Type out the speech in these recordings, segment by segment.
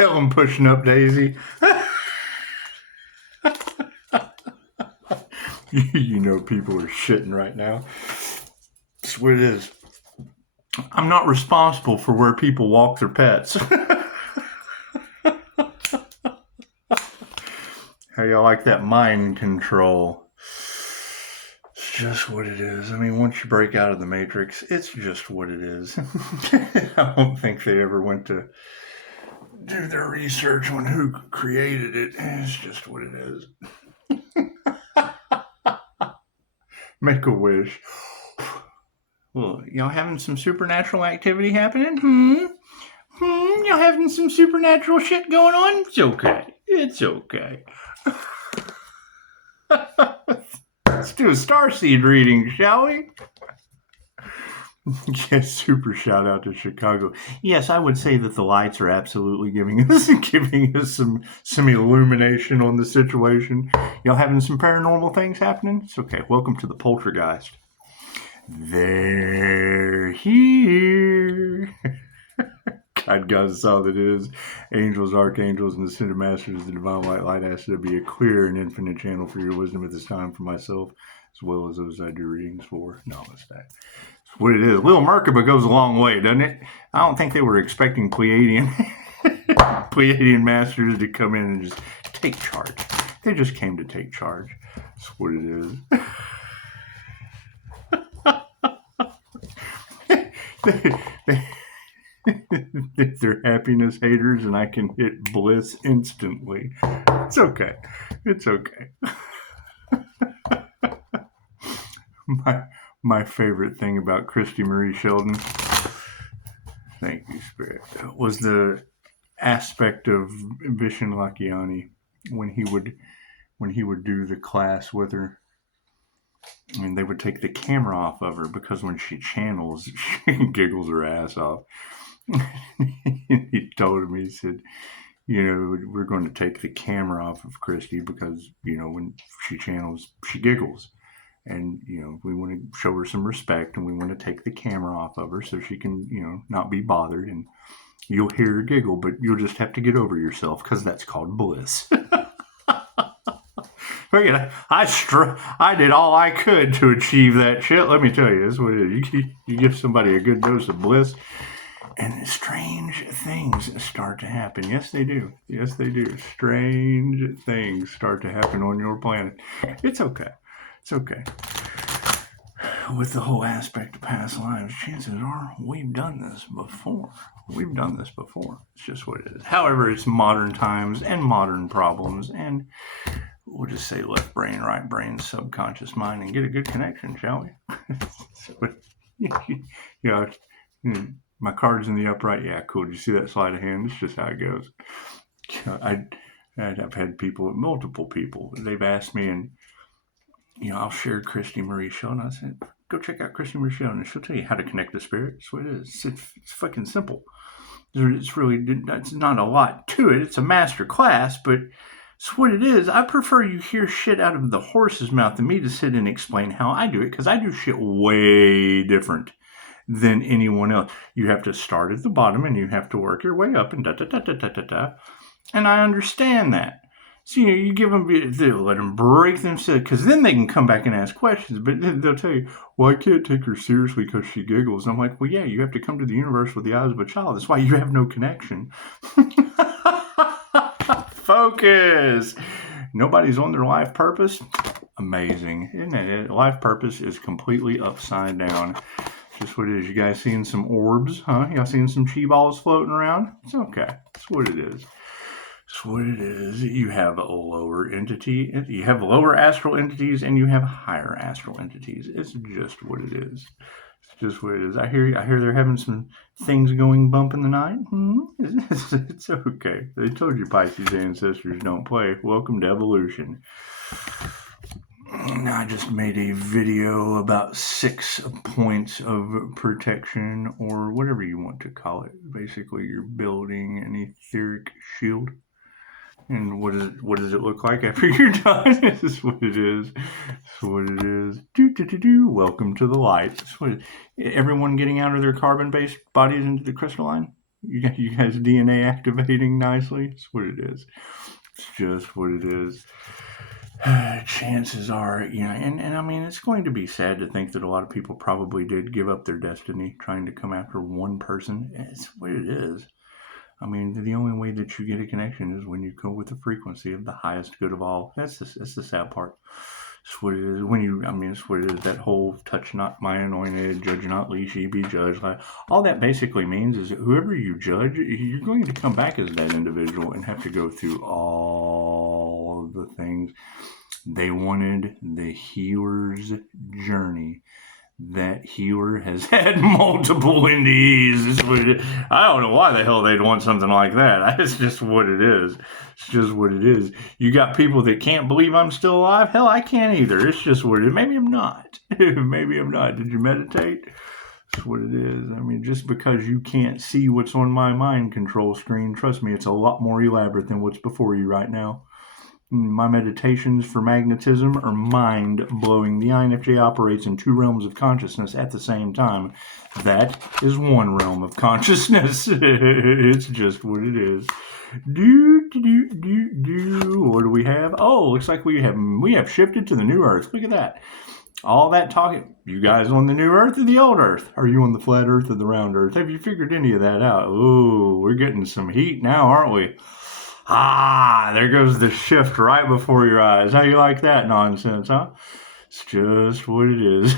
Tell him pushing up, Daisy. You know people are shitting right now. That's what it is. I'm not responsible for where people walk their pets. How y'all like that mind control? It's just what it is. I mean, once you break out of the Matrix, it's just what it is. I don't think they ever went to do their research on who created it. It's just what it is. Make a wish. Well, y'all having some supernatural activity happening? Y'all having some supernatural shit going on? It's okay. It's okay. Let's do a starseed reading, shall we? Yes, super shout out to Chicago. Yes, I would say that the lights are absolutely giving us some illumination on the situation. Y'all having some paranormal things happening? It's okay. Welcome to the Poltergeist. They're here. God, God is all that is. Angels, archangels, and the ascended masters of the divine white light ask to be a clear and infinite channel for your wisdom at this time for myself, as well as those I do readings for. No, that's that. That's what it is. Little Merkaba goes a long way, doesn't it? I don't think they were expecting Pleiadian masters to come in and just take charge. They just came to take charge. That's what it is. They're happiness haters, and I can hit bliss instantly. It's okay. It's okay. My favorite thing about Christy Marie Sheldon, thank you, Spirit, was the aspect of Vishen Lakhiani when he would do the class with her. I mean, they would take the camera off of her because when she channels, she giggles her ass off. He told me, he said, we're going to take the camera off of Christy because, when she channels, she giggles. And, we want to show her some respect, and we want to take the camera off of her so she can, not be bothered. And you'll hear her giggle, but you'll just have to get over yourself because that's called bliss. I did all I could to achieve that shit. Let me tell you, that's what it is. You give somebody a good dose of bliss, and strange things start to happen. Yes, they do. Yes, they do. Strange things start to happen on your planet. It's okay. It's okay. With the whole aspect of past lives, chances are we've done this before. We've done this before. It's just what it is. However, it's modern times and modern problems, and we'll just say left brain, right brain, subconscious mind, and get a good connection, shall we? My card's in the upright. Yeah, cool. Did you see that sleight of hand? It's just how it goes. I've had multiple people. They've asked me, and I'll share Christy Marie Sheldon. I said, go check out Christy Marie Sheldon, and she'll tell you how to connect to spirit. That's what it is. It's fucking simple. It's not a lot to it. It's a master class, but it's what it is. I prefer you hear shit out of the horse's mouth than me to sit and explain how I do it, because I do shit way different than anyone else. You have to start at the bottom and you have to work your way up and da-da-da-da-da-da-da. And I understand that. So, you give them, let them break themselves, because then they can come back and ask questions. But they'll tell you, well, I can't take her seriously because she giggles. And I'm like, well, yeah, you have to come to the universe with the eyes of a child. That's why you have no connection. Focus. Nobody's on their life purpose. Amazing. Isn't it? Life purpose is completely upside down. Just what it is. You guys seeing some orbs, huh? Y'all seeing some chi balls floating around? It's okay. That's what it is. It's what it is. You have a lower entity. You have lower astral entities, and you have higher astral entities. It's just what it is. It's just what it is. I hear they're having some things going bump in the night. It's okay. They told you Pisces ancestors don't play. Welcome to evolution. I just made a video about 6 points of protection, or whatever you want to call it. Basically, you're building an etheric shield. And what does it look like after you're done? This is what it is. This is what it is. Welcome to the light. This is what everyone getting out of their carbon-based bodies into the crystalline. You guys DNA activating nicely. It's what it is. It's just what it is. Chances are, and I mean, it's going to be sad to think that a lot of people probably did give up their destiny trying to come after one person. It's what it is. I mean, the only way that you get a connection is when you go with the frequency of the highest good of all. That's the sad part. It's what it is. It's what it is. That whole touch not my anointed, judge not lest ye be judged. Like, all that basically means is that whoever you judge, you're going to come back as that individual and have to go through all of the things. They wanted the healer's journey. That healer has had multiple NDEs. I don't know why the hell they'd want something like that. It's just what it is. It's just what it is. You got people that can't believe I'm still alive. Hell, I can't either. It's just what it is. Maybe I'm not. Maybe I'm not. Did you meditate? That's what it is. I mean, just because you can't see what's on my mind control screen, trust me, it's a lot more elaborate than what's before you right now. My meditations for magnetism are mind-blowing. The INFJ operates in two realms of consciousness at the same time. That is one realm of consciousness. It's just what it is. What do we have? Oh, looks like we have shifted to the new Earth. Look at that. All that talking. You guys on the new Earth or the old Earth? Are you on the flat Earth or the round Earth? Have you figured any of that out? Oh, we're getting some heat now, aren't we? There goes the shift right before your eyes. How you like that nonsense, huh? It's just what it is.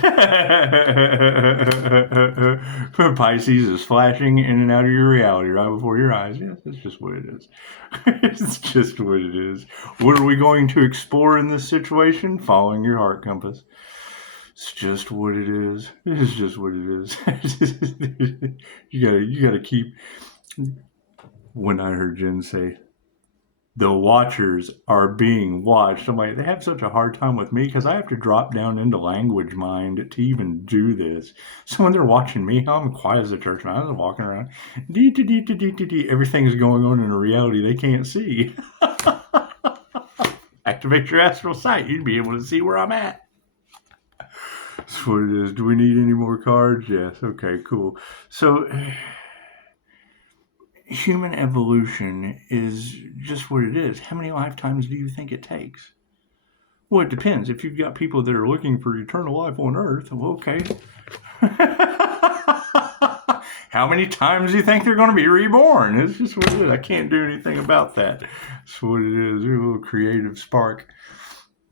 Pisces is flashing in and out of your reality right before your eyes. Yes, that's just what it is. It's just what it is. What are we going to explore in this situation? Following your heart compass. It's just what it is. It's just what it is. You gotta keep. When I heard Jen say, the watchers are being watched, I'm like, they have such a hard time with me because I have to drop down into language mind to even do this. So when they're watching me, I'm quiet as a church man. I'm walking around. Everything's going on in a reality they can't see. Activate your astral sight. You'd be able to see where I'm at. That's what it is. Do we need any more cards? Yes. Okay, cool. So human evolution is just what it is. How many lifetimes do you think it takes? Well, it depends. If you've got people that are looking for eternal life on Earth, well, okay. How many times do you think they're going to be reborn? It's just what it is. I can't do anything about that. It's what it is. A little creative spark.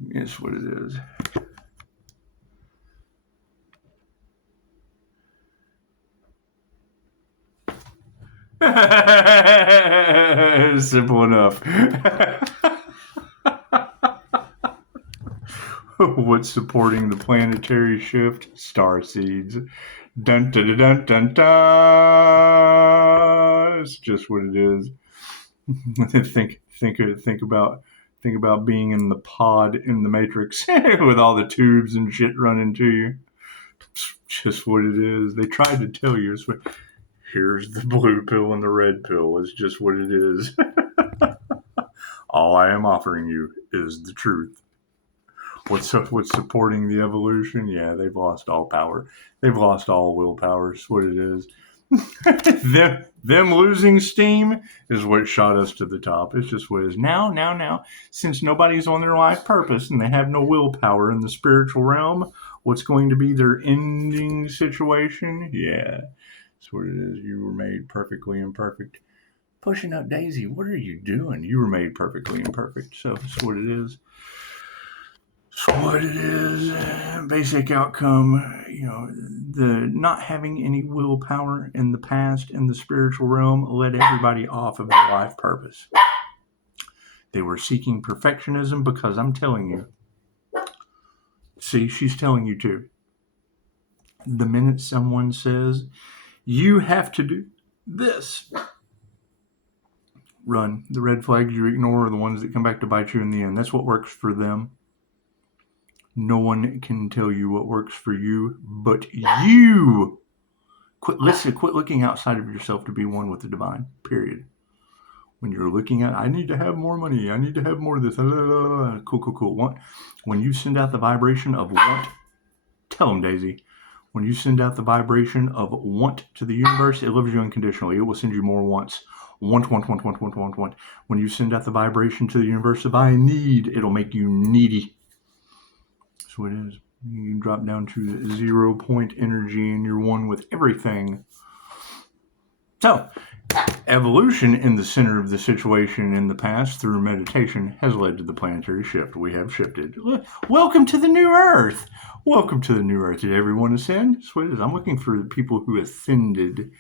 It's what it is. Simple enough. What's supporting the planetary shift? Star seeds. Dun dun dun dun dun. It's just what it is. think about being in the pod in the Matrix with all the tubes and shit running to you. It's just what it is. They tried to tell you. It's what, here's the blue pill and the red pill. It's just what it is. All I am offering you is the truth. What's supporting the evolution? Yeah, they've lost all power. They've lost all willpower. It's what it is. them losing steam is what shot us to the top. It's just what it is. Now, since nobody's on their life purpose and they have no willpower in the spiritual realm, what's going to be their ending situation? Yeah, that's what it is. You were made perfectly imperfect. Pushing up Daisy, what are you doing? You were made perfectly imperfect. So that's what it is. It's what it is. Basic outcome, the not having any willpower in the past in the spiritual realm led everybody off of their life purpose. They were seeking perfectionism because I'm telling you. See, she's telling you too. The minute someone says, you have to do this, run. The red flags you ignore are the ones that come back to bite you in the end. That's what works for them. No one can tell you what works for you but you. Quit looking outside of yourself to be one with the divine, period. When you're looking at, I need to have more money, I need to have more of this, cool. When you send out the vibration of want, tell them, Daisy, When you send out the vibration of want to the universe, it loves you unconditionally. It will send you more wants. Want. When you send out the vibration to the universe of I need, it'll make you needy. That's what it is. You can drop down to 0 point energy and you're one with everything. So, evolution in the center of the situation in the past through meditation has led to the planetary shift. We have shifted. Welcome to the new Earth. Welcome to the new Earth. Did everyone ascend? That's what it is. I'm looking for the people who ascended,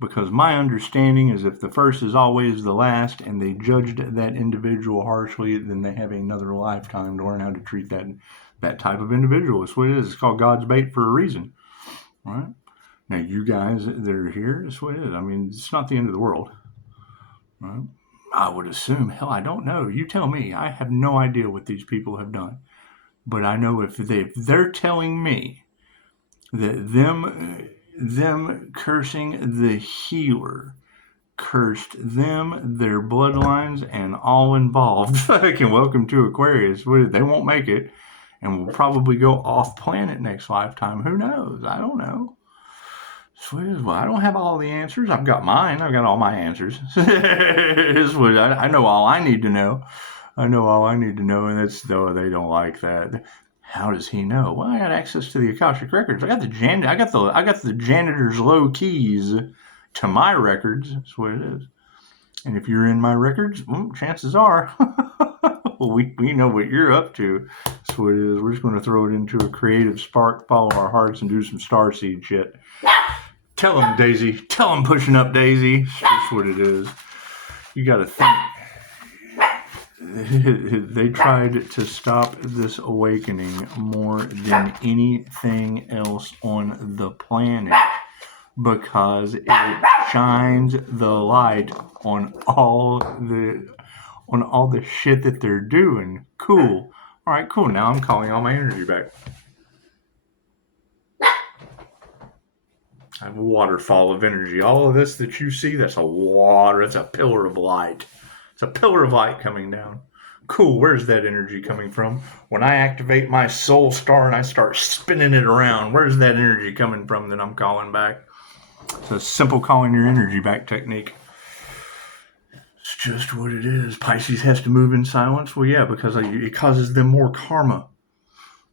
because my understanding is if the first is always the last and they judged that individual harshly, then they have another lifetime to learn how to treat that type of individual. That's what it is. It's called God's bait for a reason, right? Now, you guys that are here, that's what it is. I mean, it's not the end of the world, right? I would assume. Hell, I don't know. You tell me. I have no idea what these people have done. But I know if they're telling me that them cursing the healer cursed them, their bloodlines, and all involved. Fucking welcome to Aquarius. They won't make it, and will probably go off planet next lifetime. Who knows? I don't know. Well, I don't have all the answers. I've got mine. I've got all my answers. I know all I need to know. I know all I need to know, and that's though they don't like that. How does he know? Well, I got access to the Akashic records. I got the janitor's low keys to my records. That's what it is. And if you're in my records, chances are, we know what you're up to. That's what it is. We're just going to throw it into a creative spark, follow our hearts, and do some starseed shit. Tell them, Daisy. Tell them, pushing up, Daisy. That's what it is. You got to think. They tried to stop this awakening more than anything else on the planet, because it shines the light on all the shit that they're doing. Cool. All right, cool. Now I'm calling all my energy back. I have a waterfall of energy. All of this that you see, that's a pillar of light. It's a pillar of light coming down. Cool, where's that energy coming from? When I activate my soul star and I start spinning it around, where's that energy coming from that I'm calling back? It's a simple calling your energy back technique. It's just what it is. Pisces has to move in silence. Well, yeah, because it causes them more karma.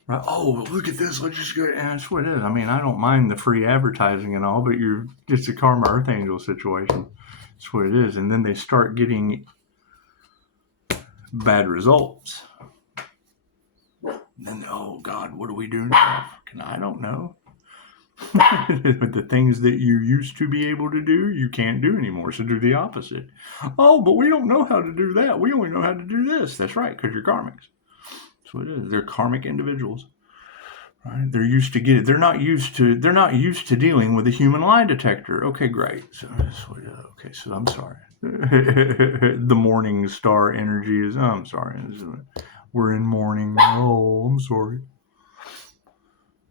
Right? Oh, look at this. Let's just go. And that's what it is. I mean, I don't mind the free advertising and all, but it's a karma earth angel situation. That's what it is. And then they start getting bad results. And then, oh God, what do we do now? I don't know. But the things that you used to be able to do, you can't do anymore. So do the opposite. Oh, but we don't know how to do that. We only know how to do this. That's right, because you're karmics. That's what it is. They're karmic individuals. Right? They're used to get it. They're not used to dealing with a human lie detector. Okay, great. So I'm sorry. The morning star energy is. Oh, I'm sorry. We're in mourning. Oh, I'm sorry.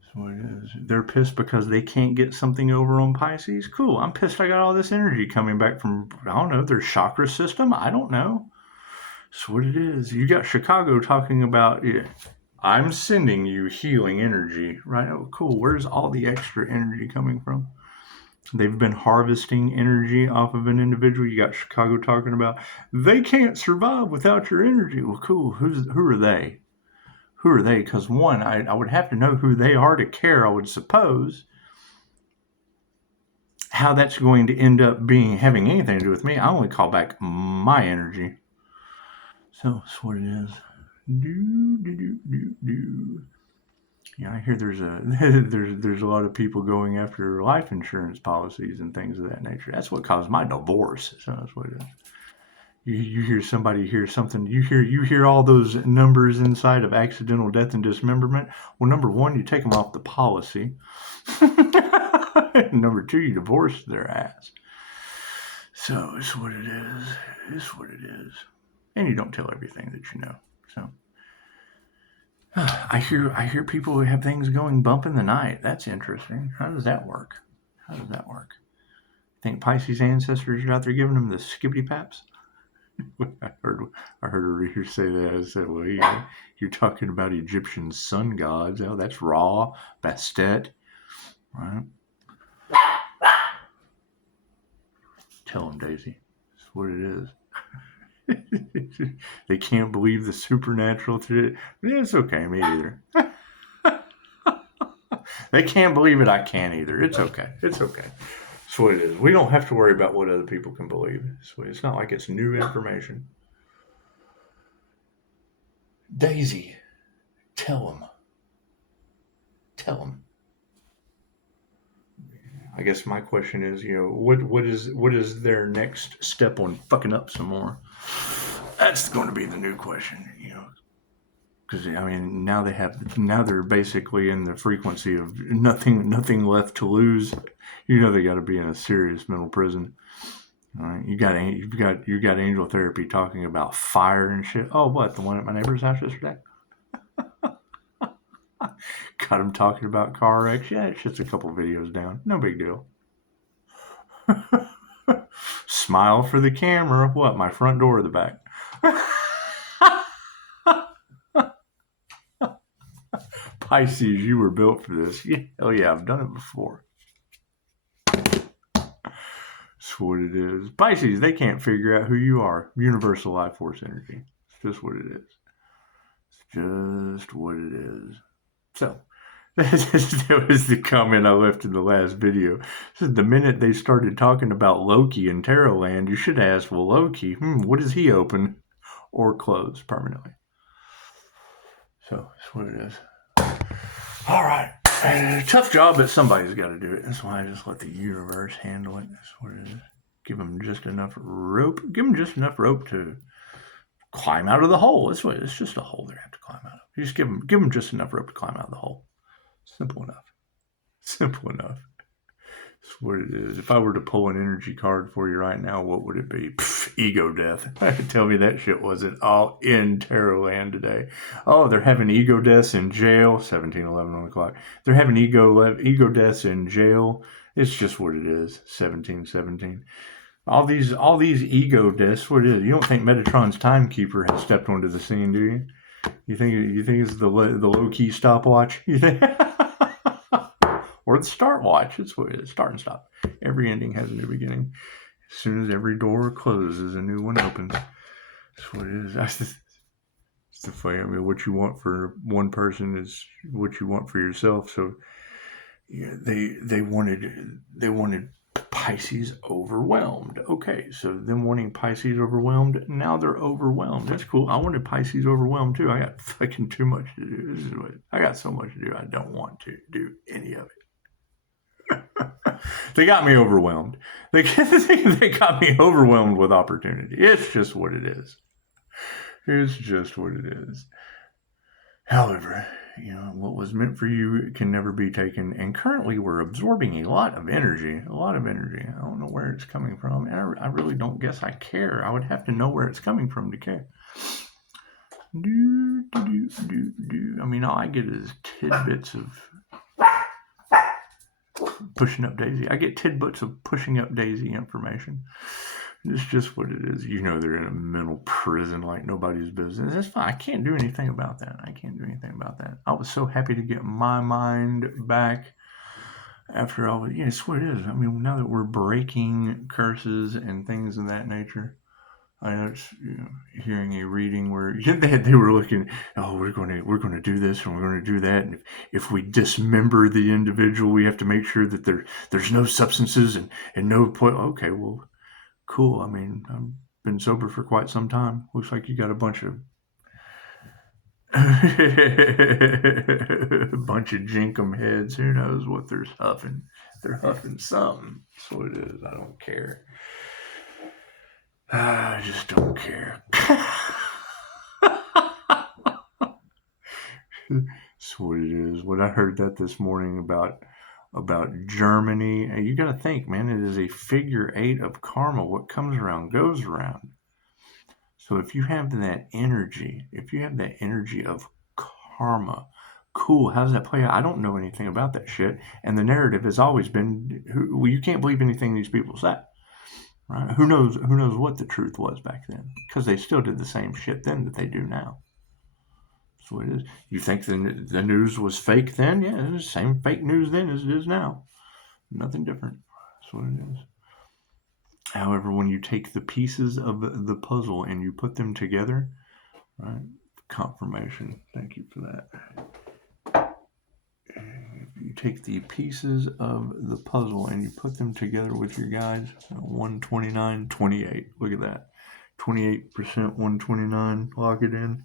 That's what it is. They're pissed because they can't get something over on Pisces. Cool. I'm pissed. I got all this energy coming back from, I don't know, their chakra system. I don't know. That's what it is. You got Chicago talking about, I'm sending you healing energy, right? Oh, cool. Where's all the extra energy coming from? They've been harvesting energy off of an individual. You got Chicago talking about, they can't survive without your energy. Well, cool. Who are they? Who are they? Because one, I would have to know who they are to care, I would suppose. How that's going to end up having anything to do with me, I only call back my energy. So that's what it is. Yeah, I hear there's a lot of people going after life insurance policies and things of that nature. That's what caused my divorce. So that's what it is. You hear somebody hear something. You hear all those numbers inside of accidental death and dismemberment. Well, number one, you take them off the policy. Number two, you divorce their ass. So it's what it is. It's what it is. And you don't tell everything that you know. So I hear people who have things going bump in the night. That's interesting. How does that work? Think Pisces ancestors are out there giving them the skippity paps? I heard a reader say that. I said, well, you're talking about Egyptian sun gods. Oh, that's Ra, Bastet. Tell them, Daisy. That's what it is. They can't believe the supernatural. It's okay, me either. They can't believe it. I can't either. It's okay. It's okay. That's what it is. We don't have to worry about what other people can believe. It's not like it's new information. Daisy, tell them. Tell them. I guess my question is, what is their next step on fucking up some more? That's going to be the new question, because I mean now they're basically in the frequency of nothing left to lose. They got to be in a serious mental prison. All right, you got Angel Therapy talking about fire and shit. Oh, what, the one at my neighbor's house yesterday? Got him talking about car wrecks. Yeah, it's just a couple videos down. No big deal. Smile for the camera. What, my front door or the back? Pisces, you were built for this. Yeah, hell yeah, I've done it before. That's what it is. Pisces, they can't figure out who you are. Universal life force energy. It's just what it is. It's just what it is. So, that was the comment I left in the last video. So the minute they started talking about Loki and Terrorland, you should ask, well, Loki, what does he open or close permanently? So that's what it is. All right. Tough job, but somebody's got to do it. That's why I just let the universe handle it. That's what it is. Give them just enough rope. Give them just enough rope to climb out of the hole. That's what it's just a hole they have to climb out of. You just give them just enough rope to climb out of the hole. Simple enough. Simple enough. That's what it is. If I were to pull an energy card for you right now, what would it be? Ego death. Tell me that shit wasn't all in Terrorland today. Oh, they're having ego deaths in jail. 17:11 on the clock. They're having ego deaths in jail. It's just what it is. 17:17. All these ego deaths. What it is? You don't think Metatron's timekeeper has stepped onto the scene, do you? You think it's the low key stopwatch? You think? Or the start watch. It's what it is. Start and stop. Every ending has a new beginning. As soon as every door closes, a new one opens. That's what it is. It's the funny. I mean, what you want for one person is what you want for yourself. So, yeah, they wanted Pisces overwhelmed. Okay, so them wanting Pisces overwhelmed, now they're overwhelmed. That's cool. I wanted Pisces overwhelmed too. I got fucking too much to do. I got so much to do. I don't want to do any of it. They got me overwhelmed. They got me overwhelmed with opportunity. It's just what it is. It's just what it is. However, what was meant for you can never be taken. And currently we're absorbing a lot of energy. I don't know where it's coming from. And I really don't guess I care. I would have to know where it's coming from to care. I mean, all I get is tidbits of pushing up Daisy. I get tidbits of pushing up Daisy information. It's just what it is. They're in a mental prison like nobody's business. That's fine. I can't do anything about that. I was so happy to get my mind back after all. Yeah, it's what it is. I mean, now that we're breaking curses and things of that nature, I was hearing a reading where they were looking, we're going to do this and we're going to do that, and if we dismember the individual, we have to make sure that there's no substances and no point. Okay, well, cool. I mean, I've been sober for quite some time. Looks like you got a bunch of jinkum heads. Who knows what they're huffing? They're huffing something. That's what it is. I don't care. I just don't care. That's what it is. When I heard that this morning about Germany, you got to think, man, it is a figure 8 of karma. What comes around goes around. So if you have that energy of karma, cool, how does that play out? I don't know anything about that shit. And the narrative has always been, you can't believe anything these people say. Right? Who knows what the truth was back then? Because they still did the same shit then that they do now. That's what it is. You think the news was fake then? Yeah, it was the same fake news then as it is now. Nothing different. That's what it is. However, when you take the pieces of the puzzle and you put them together, right? Confirmation. Thank you for that. You take the pieces of the puzzle and you put them together with your guides. 129, 28. Look at that. 28%, 129. Lock it in.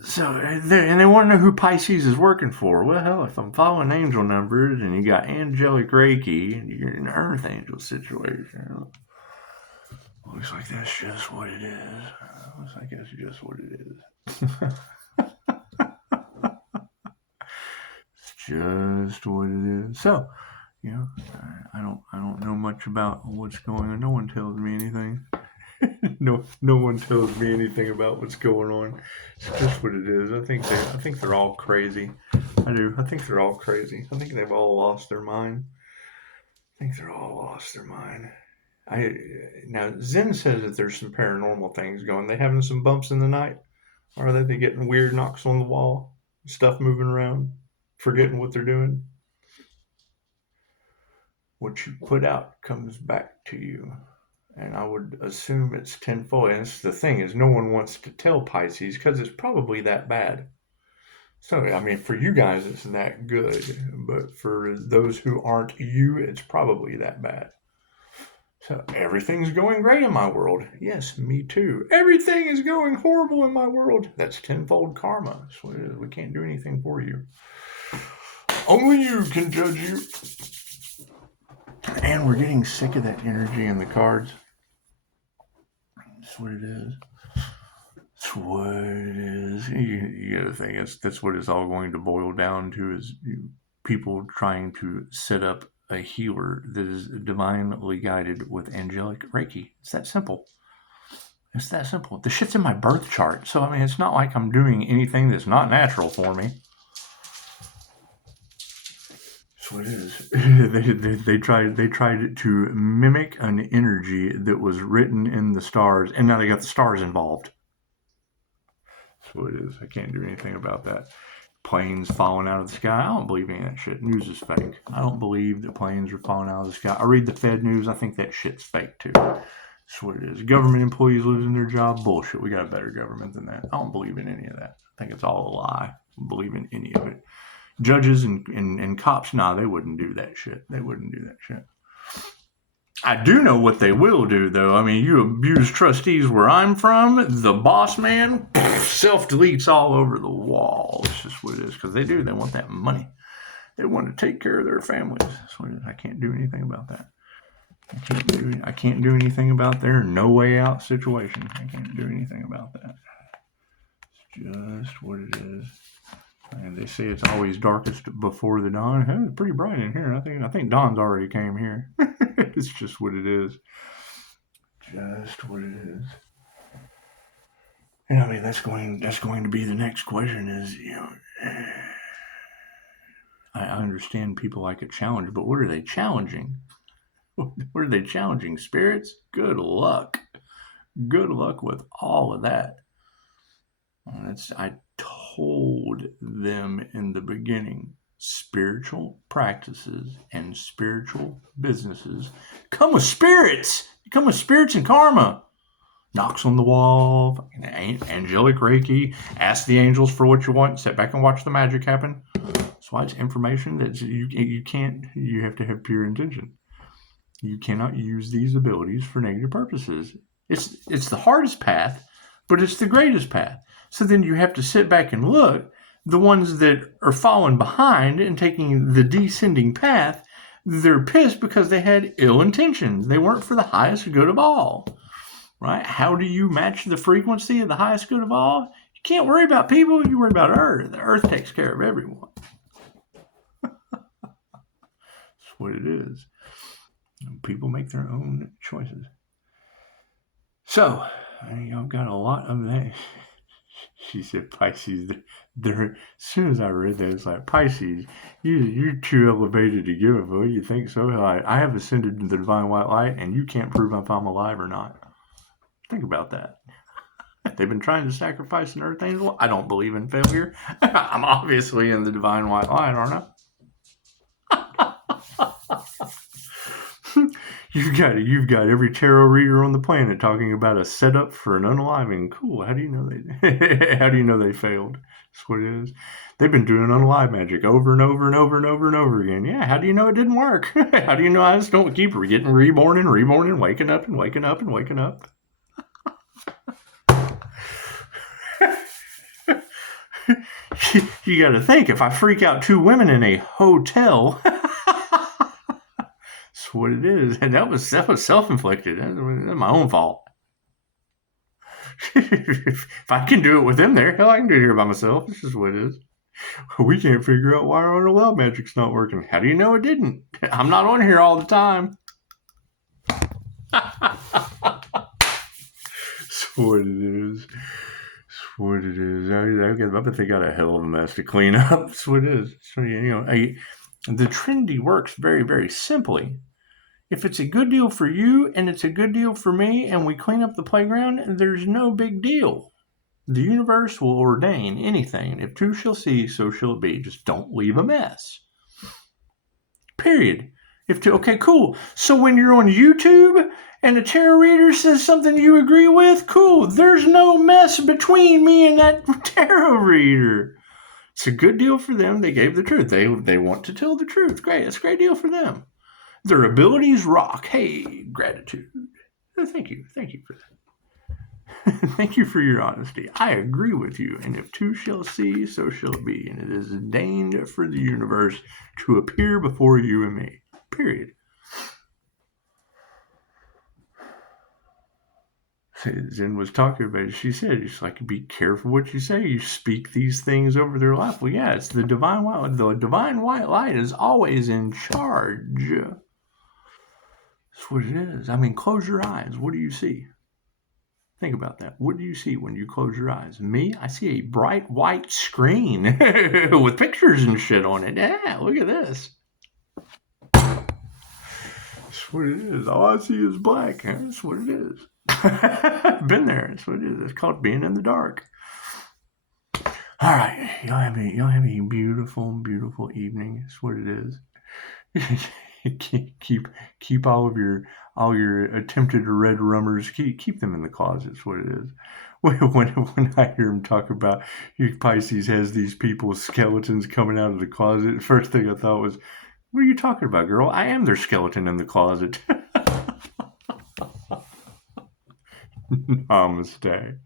So, and they want to know who Pisces is working for. Well, hell, if I'm following angel numbers and you got angelic Reiki and you're in an earth angel situation, looks like that's just what it is. Looks like that's just what it is. It's just what it is. So, I don't know much about what's going on. No one tells me anything. No one tells me anything about what's going on. It's just what it is. I think they're all crazy. I do. I think they're all crazy. I think they've all lost their mind. Now Zen says that there's some paranormal things going. They having some bumps in the night? Or are they getting weird knocks on the wall? Stuff moving around? Forgetting what they're doing? What you put out comes back to you. And I would assume it's tenfold. And the thing is, no one wants to tell Pisces because it's probably that bad. So, I mean, for you guys, it's that good. But for those who aren't you, it's probably that bad. So, everything's going great in my world. Yes, me too. Everything is going horrible in my world. That's tenfold karma. That's what it is. We can't do anything for you. Only you can judge you. And we're getting sick of that energy in the cards. That's what it is. That's what it is. You gotta think that's what it's all going to boil down to is people trying to set up a healer that is divinely guided with angelic Reiki. It's that simple. It's that simple. The shit's in my birth chart. So, I mean, it's not like I'm doing anything that's not natural for me. That's what it is. They tried to mimic an energy that was written in the stars, and now they got the stars involved. That's what it is. I can't do anything about that. Planes falling out of the sky. I don't believe any of that shit. News is fake. I don't believe that planes are falling out of the sky. I read the Fed news. I think that shit's fake too. That's what it is. Government employees losing their job. Bullshit. We got a better government than that. I don't believe in any of that. I think it's all a lie. I don't believe in any of it. Judges and cops, nah, they wouldn't do that shit. They wouldn't do that shit. I do know what they will do, though. I mean, you abuse trustees where I'm from, the boss man, self-deletes all over the wall. It's just what it is, because they do. They want that money. They want to take care of their families. That's what it is. I can't do anything about that. I can't do anything about their no way out situation. I can't do anything about that. It's just what it is. And they say it's always darkest before the dawn. Hey, it's pretty bright in here. I think dawn's already came here. It's just what it is. Just what it is. And I mean, that's going to be the next question is, I understand people like a challenge, but what are they challenging? What are they challenging? Spirits? Good luck. Good luck with all of that. I told them in the beginning, spiritual practices and spiritual businesses come with spirits. You come with spirits and karma. Knocks on the wall, angelic Reiki, ask the angels for what you want, sit back and watch the magic happen. That's why it's information that you have to have pure intention. You cannot use these abilities for negative purposes. It's the hardest path, but it's the greatest path. So then you have to sit back and look. The ones that are falling behind and taking the descending path, they're pissed because they had ill intentions. They weren't for the highest good of all. Right? How do you match the frequency of the highest good of all? You can't worry about people. You worry about Earth. The Earth takes care of everyone. That's what it is. People make their own choices. So, I've got a lot of that. She said, Pisces, as soon as I read that, it's like, Pisces, you're too elevated to give a fuck. You think so? I have ascended to the divine white light, and you can't prove if I'm alive or not. Think about that. They've been trying to sacrifice an earth angel. I don't believe in failure. I'm obviously in the divine white light, aren't I? You've got every tarot reader on the planet talking about a setup for an unaliving. Cool. How do you know they? How do you know they failed? That's what it is. They've been doing unalive magic over and over and over and over and over again. Yeah. How do you know it didn't work? How do you know I just don't keep getting reborn and waking up and waking up and waking up? You got to think, if I freak out two women in a hotel, that's what it is. And that was self-inflicted. That's my own fault. If I can do it with them there, hell, I can do it here by myself. This is what it is. We can't figure out why our unallowed magic's not working. How do you know it didn't? I'm not on here all the time. That's what it is. That's what it is. I bet they got a hell of a mess to clean up. That's what it is. So, the Trinity works very, very simply. If it's a good deal for you and it's a good deal for me and we clean up the playground, there's no big deal. The universe will ordain anything. If two shall see, so shall it be. Just don't leave a mess. Period. Okay, cool. So when you're on YouTube and a tarot reader says something you agree with, cool. There's no mess between me and that tarot reader. It's a good deal for them. They gave the truth. They want to tell the truth. Great. It's a great deal for them. Their abilities rock. Hey, gratitude. Thank you. Thank you for that. Thank you for your honesty. I agree with you. And if two shall see, so shall it be. And it is ordained for the universe to appear before you and me. Period. Zen was talking about it. She said, it's like, be careful what you say. You speak these things over their life. Well, yeah, it's the divine white. The divine white light is always in charge. That's what it is. I mean, close your eyes. What do you see? Think about that. What do you see when you close your eyes? Me? I see a bright white screen with pictures and shit on it. Yeah, look at this. That's what it is. All I see is black. That's what it is. I've been there. That's what it is. It's called being in the dark. All right. Y'all have a beautiful, beautiful evening. That's what it is. keep all your attempted red rummers, keep them in the closet. That's what it is. When I hear him talk about Pisces has these people's skeletons coming out of the closet, first thing I thought was, what are you talking about, girl? I am their skeleton in the closet. Namaste.